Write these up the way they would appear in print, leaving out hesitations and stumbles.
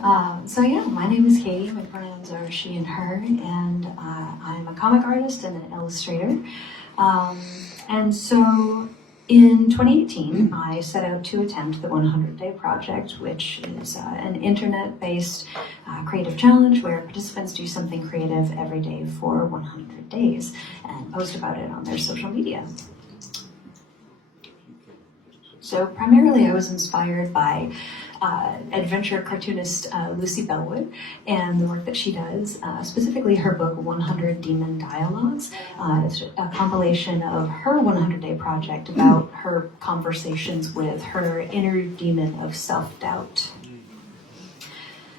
My name is Katie. My pronouns are she and her, and I'm a comic artist and an illustrator. And so in 2018, I set out to attempt the 100-Day Project, which is an internet-based creative challenge where participants do something creative every day for 100 days and post about it on their social media. So primarily I was inspired by adventure cartoonist Lucy Bellwood and the work that she does, specifically her book 100 Demon Dialogues. It's a compilation of her 100-day project about her conversations with her inner demon of self-doubt.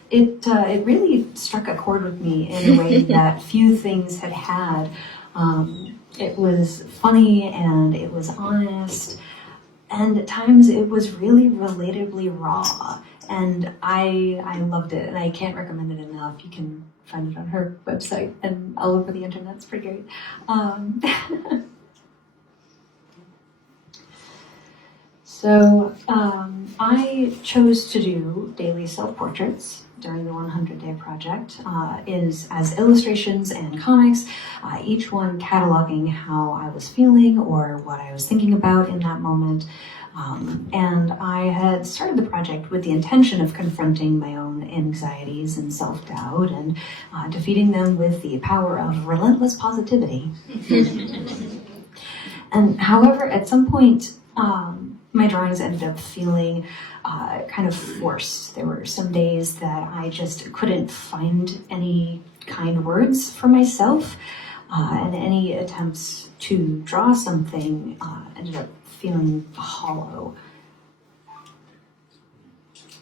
It really struck a chord with me in a way that few things had had. It was funny and it was honest. And at times it was really relatably raw, and I loved it, and I can't recommend it enough. You can find it on her website and all over the internet. It's pretty great. I chose to do daily self-portraits during the 100-Day Project, is as illustrations and comics, each one cataloging how I was feeling or what I was thinking about in that moment. And I had started the project with the intention of confronting my own anxieties and self-doubt and defeating them with the power of relentless positivity. And however, at some point, my drawings ended up feeling kind of forced. There were some days that I just couldn't find any kind words for myself, and any attempts to draw something ended up feeling hollow.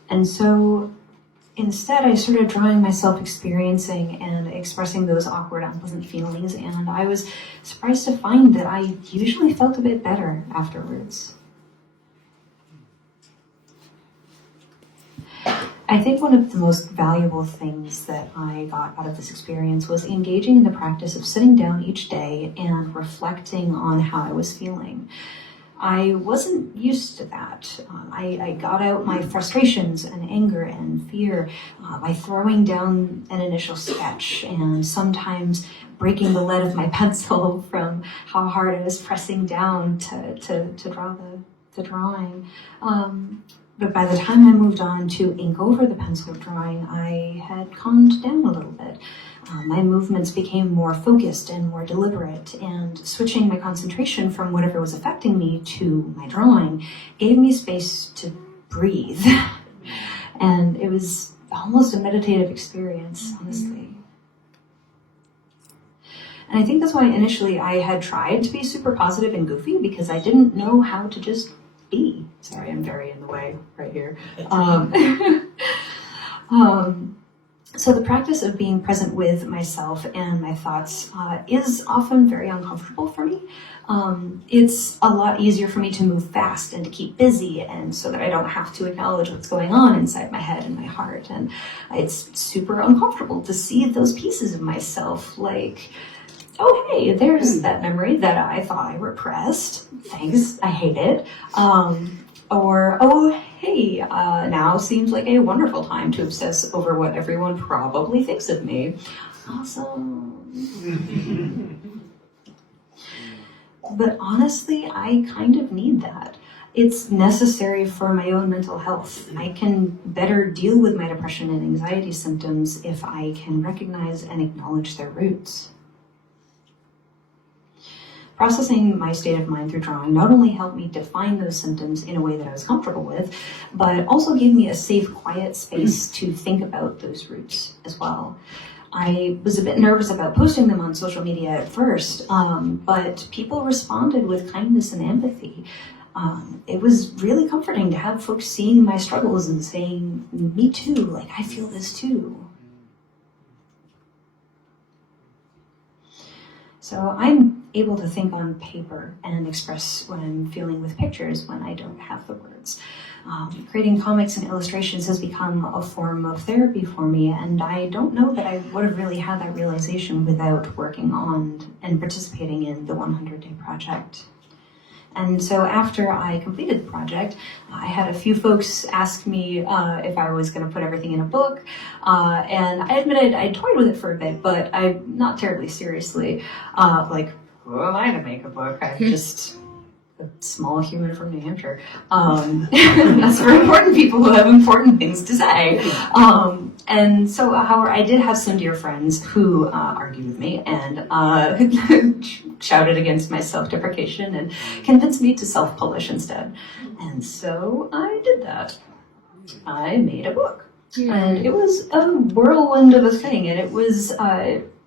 And so instead, I started drawing myself experiencing and expressing those awkward, unpleasant feelings, and I was surprised to find that I usually felt a bit better afterwards. I think one of the most valuable things that I got out of this experience was engaging in the practice of sitting down each day and reflecting on how I was feeling. I wasn't used to that. I got out my frustrations and anger and fear by throwing down an initial sketch and sometimes breaking the lead of my pencil from how hard I was pressing down to draw the drawing. But by the time I moved on to ink over the pencil drawing, I had calmed down a little bit. My movements became more focused and more deliberate, and switching my concentration from whatever was affecting me to my drawing gave me space to breathe. And it was almost a meditative experience, honestly. And I think that's why initially I had tried to be super positive and goofy, because I didn't know how to just be. Sorry, I'm very in the way right here. So the practice of being present with myself and my thoughts is often very uncomfortable for me. It's a lot easier for me to move fast and to keep busy, and so that I don't have to acknowledge what's going on inside my head and my heart. And it's super uncomfortable to see those pieces of myself, like, oh, hey, there's that memory that I thought I repressed. Thanks, I hate it. Or, oh, hey, now seems like a wonderful time to obsess over what everyone probably thinks of me. Awesome. But honestly, I kind of need that. It's necessary for my own mental health. I can better deal with my depression and anxiety symptoms if I can recognize and acknowledge their roots. Processing my state of mind through drawing not only helped me define those symptoms in a way that I was comfortable with, but also gave me a safe, quiet space to think about those roots as well. I was a bit nervous about posting them on social media at first, but people responded with kindness and empathy. It was really comforting to have folks seeing my struggles and saying, me too, like I feel this too. So I'm able to think on paper and express what I'm feeling with pictures when I don't have the words. Creating comics and illustrations has become a form of therapy for me, and I don't know that I would have really had that realization without working on and participating in the 100-Day Project. And so after I completed the project, I had a few folks ask me if I was going to put everything in a book. And I admitted I toyed with it for a bit, but not terribly seriously. Like, who am I to make a book? I'm just a small human from New Hampshire. That's for important people who have important things to say. And so, however, I did have some dear friends who argued with me and shouted against my self-deprecation and convinced me to self-publish instead. And so I did that. I made a book. And it was a whirlwind of a thing, and it was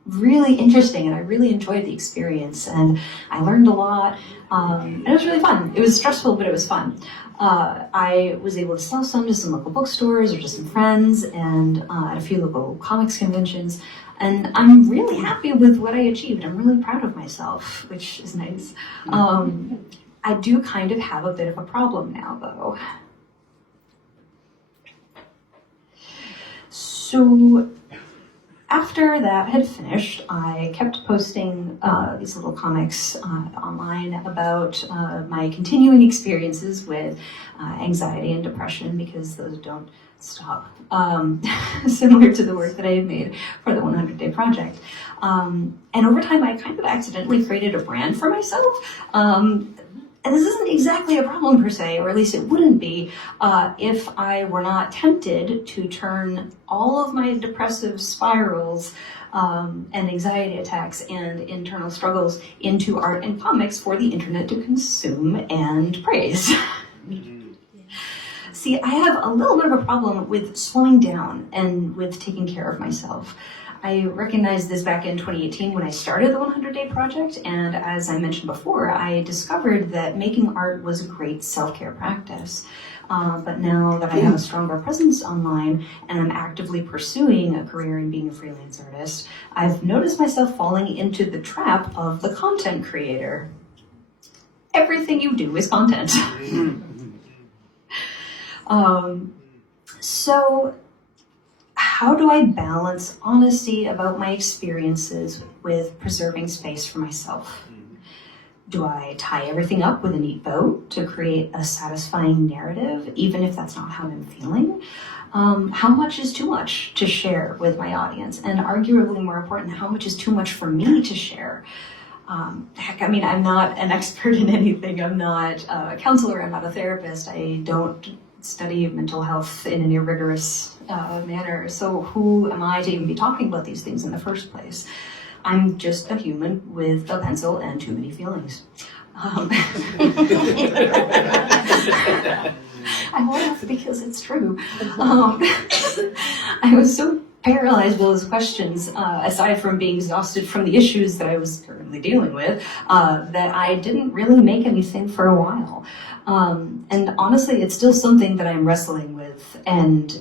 really interesting, and I really enjoyed the experience, and I learned a lot, and it was really fun. It was stressful, but it was fun. I was able to sell some to some local bookstores or to some friends, and at a few local comics conventions, and I'm really happy with what I achieved. I'm really proud of myself, which is nice. I do kind of have a bit of a problem now, though. So after that had finished, I kept posting these little comics online about my continuing experiences with anxiety and depression, because those don't stop, similar to the work that I had made for the 100-Day Project. And over time, I kind of accidentally created a brand for myself. And this isn't exactly a problem per se, or at least it wouldn't be, if I were not tempted to turn all of my depressive spirals and anxiety attacks and internal struggles into art and comics for the internet to consume and praise. See, I have a little bit of a problem with slowing down and with taking care of myself. I recognized this back in 2018 when I started the 100-Day Project, and as I mentioned before, I discovered that making art was a great self-care practice. But now that I have a stronger presence online and I'm actively pursuing a career in being a freelance artist, I've noticed myself falling into the trap of the content creator. Everything you do is content. So how do I balance honesty about my experiences with preserving space for myself? Do I tie everything up with a neat bow to create a satisfying narrative, even if that's not how I'm feeling? How much is too much to share with my audience? And arguably more important, how much is too much for me to share? Heck, I mean, I'm not an expert in anything. I'm not a counselor. I'm not a therapist. I don't study mental health in any rigorous manner. So who am I to even be talking about these things in the first place? I'm just a human with a pencil and too many feelings. I laugh because it's true. I was so paralyzed by those questions, aside from being exhausted from the issues that I was currently dealing with, that I didn't really make anything for a while. And honestly, it's still something that I'm wrestling with. And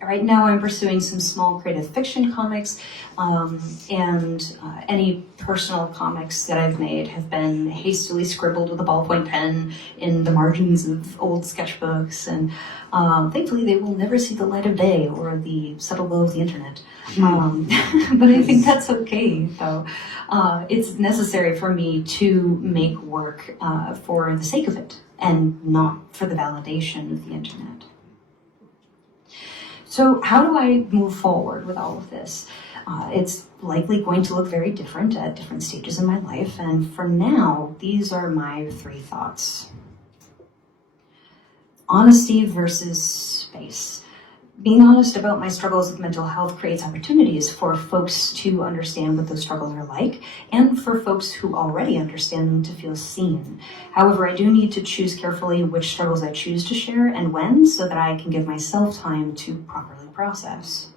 right now I'm pursuing some small creative fiction comics, and any personal comics that I've made have been hastily scribbled with a ballpoint pen in the margins of old sketchbooks, and thankfully they will never see the light of day or the subtle glow of the internet. But I think that's okay, though. It's necessary for me to make work for the sake of it, and not for the validation of the internet. So how do I move forward with all of this? It's likely going to look very different at different stages in my life, and for now, these are my 3 thoughts. Honesty versus space. Being honest about my struggles with mental health creates opportunities for folks to understand what those struggles are like, and for folks who already understand them to feel seen. However, I do need to choose carefully which struggles I choose to share and when, so that I can give myself time to properly process.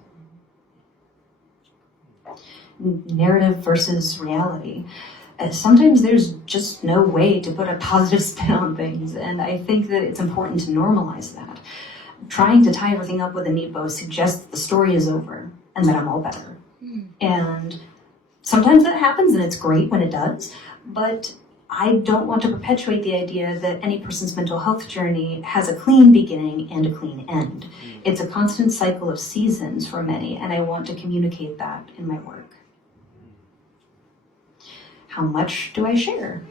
Narrative versus reality. Sometimes there's just no way to put a positive spin on things, and I think that it's important to normalize that. Trying to tie everything up with a neat bow suggests that the story is over and that I'm all better. And sometimes that happens, and it's great when it does, but I don't want to perpetuate the idea that any person's mental health journey has a clean beginning and a clean end. It's a constant cycle of seasons for many, and I want to communicate that in my work. How much do I share?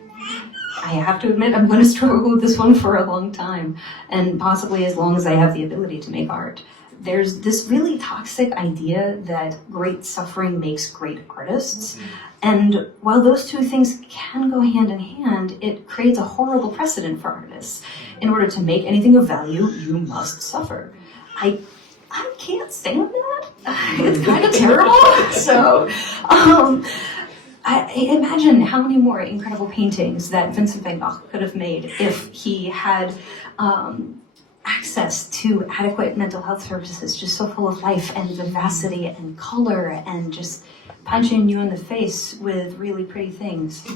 I have to admit I'm going to struggle with this one for a long time, and possibly as long as I have the ability to make art. There's this really toxic idea that great suffering makes great artists, and while those two things can go hand in hand, it creates a horrible precedent for artists. In order to make anything of value, you must suffer. I can't stand that. It's kind of terrible. So, I imagine how many more incredible paintings that Vincent van Gogh could have made if he had access to adequate mental health services, just so full of life and vivacity and color and just punching you in the face with really pretty things.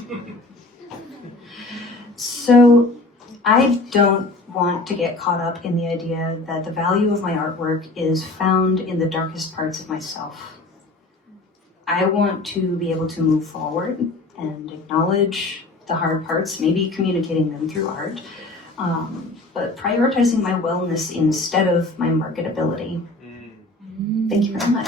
So I don't want to get caught up in the idea that the value of my artwork is found in the darkest parts of myself. I want to be able to move forward and acknowledge the hard parts, maybe communicating them through art, but prioritizing my wellness instead of my marketability. Thank you very much.